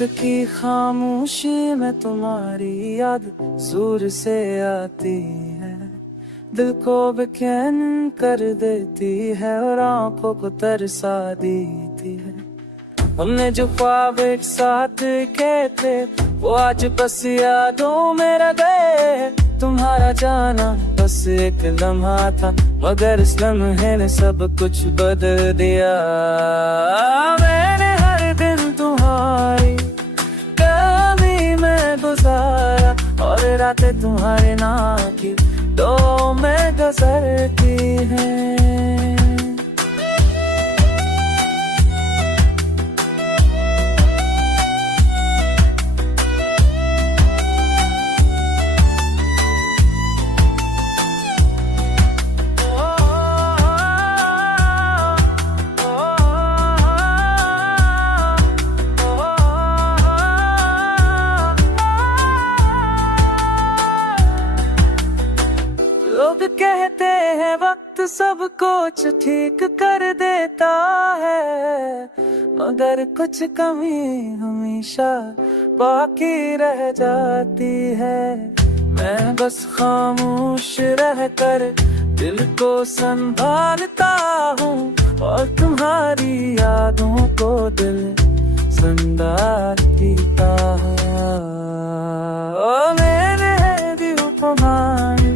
रात की खामोशी में तुम्हारी याद दूर से आती है, दिल को बेचैन कर देती है और आंखों को तरसा देती है। हमने जो ख्वाब एक साथ किए थे वो आज बस यादों में रह गए। तुम्हारा जाना बस एक लम्हा था, मगर इस लम्हे ने सब कुछ बदल दिया। मैंने हर दिन तुम्हारी कमी में गुजारा और रातें तुम्हारे नाम की तो में गुजरती हैं। लोग कहते हैं वक्त सब कुछ ठीक कर देता है, मगर कुछ कमी हमेशा बाकी रह जाती है। मैं बस खामोश रहकर दिल को संभालता हूँ और तुम्हारी यादों को दिल जिंदा रखता है। ओ मेरे दिल तुम्हारे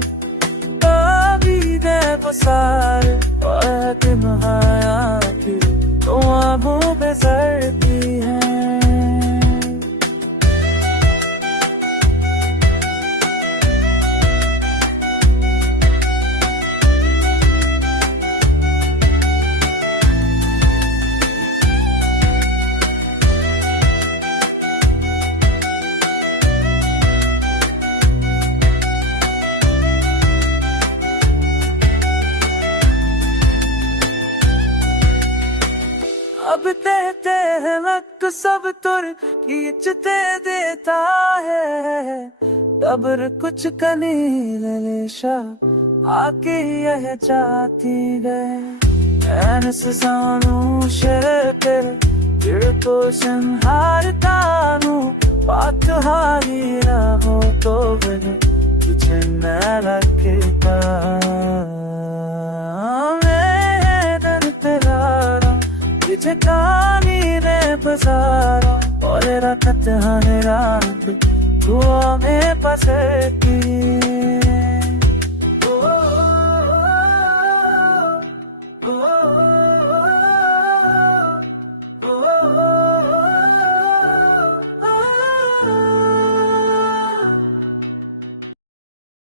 सारे और तुम्हारा तो आंखों पे सरती है। अब देते हैं वक्त सब तुर खींचते देता है, कब्र कुछ कनी लेशा आके यह चाहती गए। सानू शर को संहारता हूँ, बात हारी ना हो तो बने तुझे न रखेगा। ठिकानी रे बजारा और रखत हर रात दुआ में पसरती।